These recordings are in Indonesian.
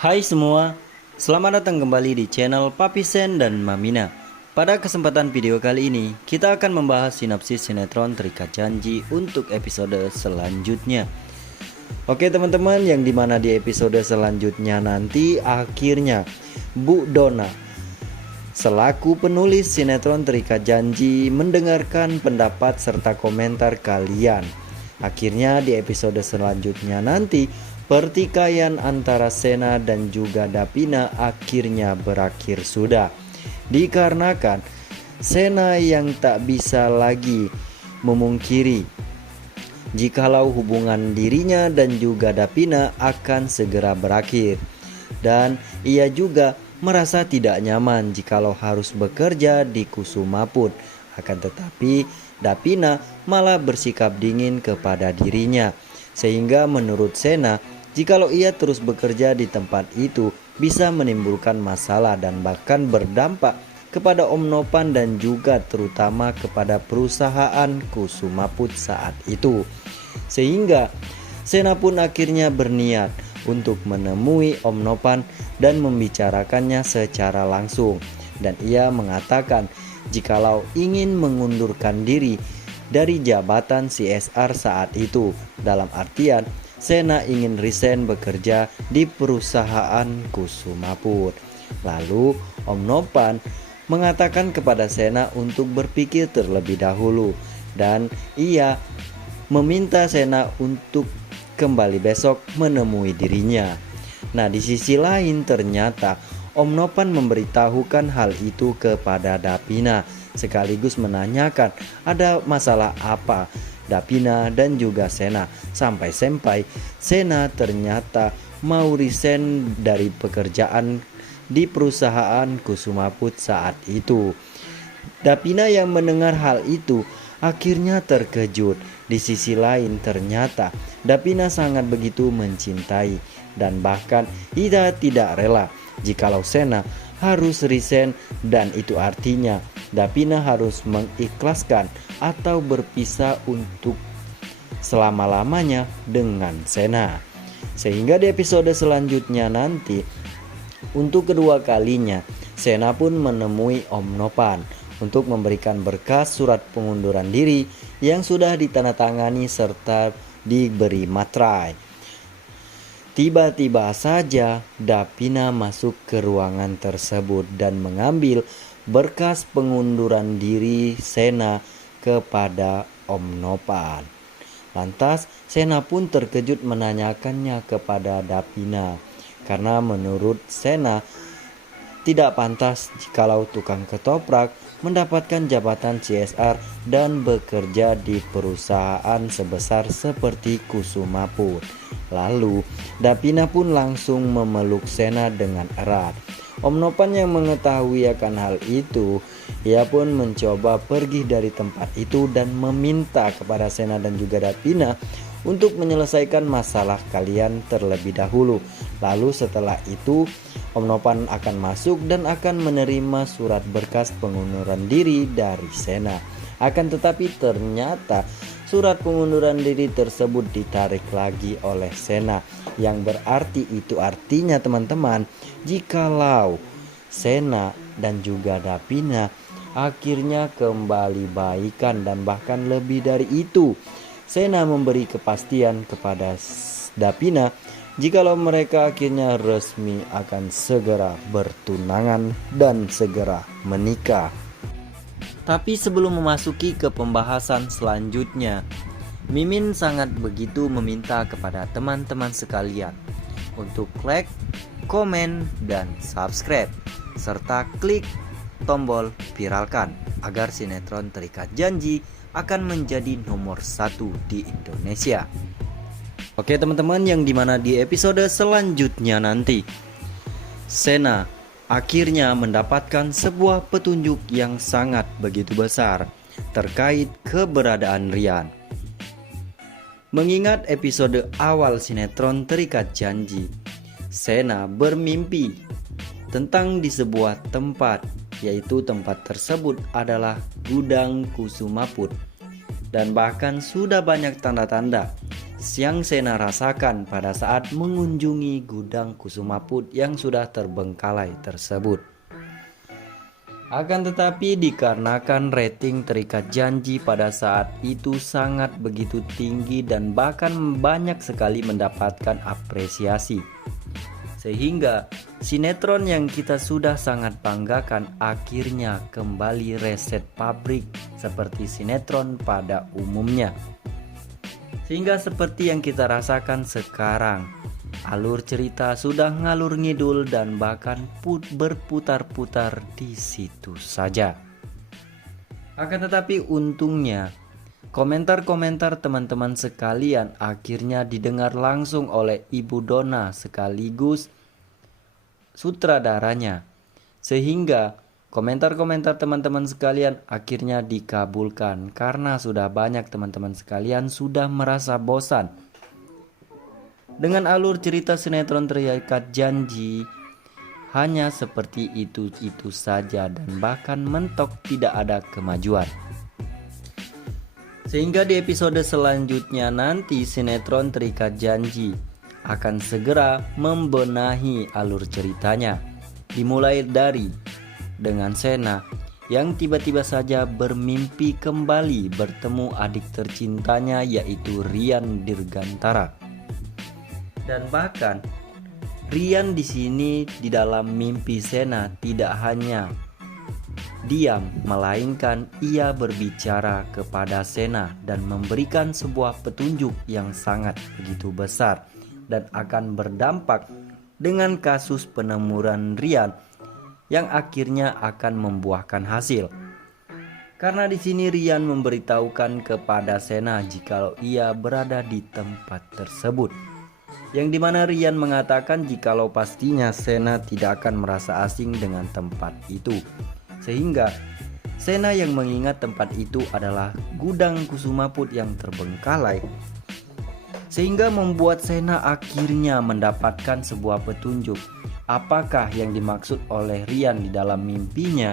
Hai semua, selamat datang kembali di channel Papi Sen dan Mamina. Pada kesempatan video kali ini, kita akan membahas sinopsis sinetron Terikat Janji untuk episode selanjutnya. Oke teman-teman, yang dimana di episode selanjutnya nanti akhirnya Bu Donna selaku penulis sinetron Terikat Janji mendengarkan pendapat serta komentar kalian. Akhirnya di episode selanjutnya nanti pertikaian antara Sena dan juga Davina akhirnya berakhir sudah. Dikarenakan Sena yang tak bisa lagi memungkiri jikalau hubungan dirinya dan juga Davina akan segera berakhir. Dan ia juga merasa tidak nyaman jikalau harus bekerja di Kusumaput. Akan tetapi Davina malah bersikap dingin kepada dirinya. Sehingga menurut Sena, jikalau ia terus bekerja di tempat itu bisa menimbulkan masalah dan bahkan berdampak kepada Om Nopan dan juga terutama kepada perusahaan Kusumaput saat itu. Sehingga Sena pun akhirnya berniat untuk menemui Om Nopan dan membicarakannya secara langsung. Dan ia mengatakan jikalau ingin mengundurkan diri dari jabatan CSR saat itu. Dalam artian Sena ingin resign bekerja di perusahaan Kusumaput. Lalu Om Nopan mengatakan kepada Sena untuk berpikir terlebih dahulu. Dan ia meminta Sena untuk kembali besok menemui dirinya. Nah, di sisi lain ternyata Om Nopan memberitahukan hal itu kepada Davina, sekaligus menanyakan ada masalah apa Davina dan juga Sena. Sampai-sampai Sena ternyata mau resign dari pekerjaan di perusahaan Kusumaput saat itu. Davina yang mendengar hal itu akhirnya terkejut. Di sisi lain ternyata Davina sangat begitu mencintai dan bahkan ia tidak rela jikalau Sena harus resign, dan itu artinya Davina harus mengikhlaskan atau berpisah untuk selama-lamanya dengan Sena. Sehingga di episode selanjutnya nanti untuk kedua kalinya Sena pun menemui Om Nopan untuk memberikan berkas surat pengunduran diri yang sudah ditandatangani serta diberi materai. Tiba-tiba saja Davina masuk ke ruangan tersebut dan mengambil berkas pengunduran diri Sena kepada Om Nopan. Lantas Sena pun terkejut menanyakannya kepada Davina, karena menurut Sena tidak pantas jikalau tukang ketoprak mendapatkan jabatan CSR dan bekerja di perusahaan sebesar seperti Kusumaput. Lalu Davina pun langsung memeluk Sena dengan erat. Om Nopan yang mengetahui akan hal itu, ia pun mencoba pergi dari tempat itu dan meminta kepada Sena dan juga Davina untuk menyelesaikan masalah kalian terlebih dahulu. Lalu setelah itu Om Nopan akan masuk dan akan menerima surat berkas pengunduran diri dari Sena. Akan tetapi ternyata surat pengunduran diri tersebut ditarik lagi oleh Sena, yang berarti itu artinya teman-teman, jikalau Sena dan juga Davina akhirnya kembali baikan, dan bahkan lebih dari itu Sena memberi kepastian kepada Davina jikalau mereka akhirnya resmi akan segera bertunangan dan segera menikah. Tapi sebelum memasuki ke pembahasan selanjutnya, Mimin sangat begitu meminta kepada teman-teman sekalian untuk like, komen, dan subscribe, serta klik tombol viralkan agar sinetron Terikat Janji akan menjadi nomor 1 di Indonesia. Oke teman-teman, yang dimana di episode selanjutnya nanti Sena akhirnya mendapatkan sebuah petunjuk yang sangat begitu besar terkait keberadaan Rian. Mengingat episode awal sinetron Terikat Janji, Sena bermimpi tentang di sebuah tempat, yaitu tempat tersebut adalah gudang Kusumaput. Dan bahkan sudah banyak tanda-tanda yang Sena rasakan pada saat mengunjungi gudang Kusumaput yang sudah terbengkalai tersebut. Akan tetapi dikarenakan rating Terikat Janji pada saat itu sangat begitu tinggi dan bahkan banyak sekali mendapatkan apresiasi, sehingga sinetron yang kita sudah sangat banggakan akhirnya kembali reset pabrik seperti sinetron pada umumnya. Sehingga seperti yang kita rasakan sekarang, alur cerita sudah ngalur ngidul dan bahkan berputar-putar di situ saja. Akan tetapi untungnya, komentar-komentar teman-teman sekalian akhirnya didengar langsung oleh Ibu Donna sekaligus sutradaranya. Sehingga komentar-komentar teman-teman sekalian akhirnya dikabulkan karena sudah banyak teman-teman sekalian sudah merasa bosan dengan alur cerita sinetron Terikat Janji, hanya seperti itu saja dan bahkan mentok tidak ada kemajuan. Sehingga di episode selanjutnya nanti sinetron Terikat Janji akan segera membenahi alur ceritanya. Dimulai dari dengan Sena yang tiba-tiba saja bermimpi kembali bertemu adik tercintanya yaitu Rian Dirgantara. Dan bahkan Rian di sini di dalam mimpi Sena tidak hanya diam, melainkan ia berbicara kepada Sena dan memberikan sebuah petunjuk yang sangat begitu besar dan akan berdampak dengan kasus penemuran Rian yang akhirnya akan membuahkan hasil. Karena di sini Rian memberitahukan kepada Sena jikalau ia berada di tempat tersebut, yang dimana Rian mengatakan jikalau pastinya Sena tidak akan merasa asing dengan tempat itu, sehingga Sena yang mengingat tempat itu adalah gudang Kusumaput yang terbengkalai, sehingga membuat Sena akhirnya mendapatkan sebuah petunjuk apakah yang dimaksud oleh Rian di dalam mimpinya.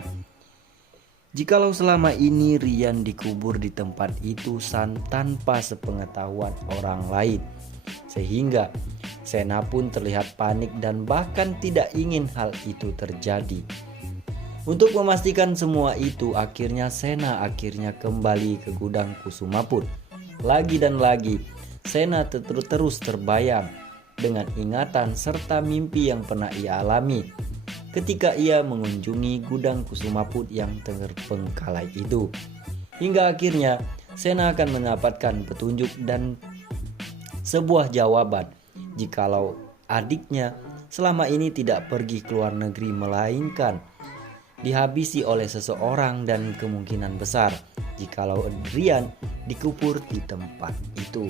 Jikalau selama ini Rian dikubur di tempat itu tanpa sepengetahuan orang lain, sehingga Sena pun terlihat panik dan bahkan tidak ingin hal itu terjadi. Untuk memastikan semua itu, akhirnya Sena kembali ke gudang Kusumaput. Lagi dan lagi Sena terus terbayang dengan ingatan serta mimpi yang pernah ia alami ketika ia mengunjungi gudang Kusumaput yang terbengkalai itu. Hingga akhirnya Sena akan mendapatkan petunjuk dan sebuah jawaban jikalau adiknya selama ini tidak pergi ke luar negeri melainkan dihabisi oleh seseorang, dan kemungkinan besar jikalau Rian dikubur di tempat itu.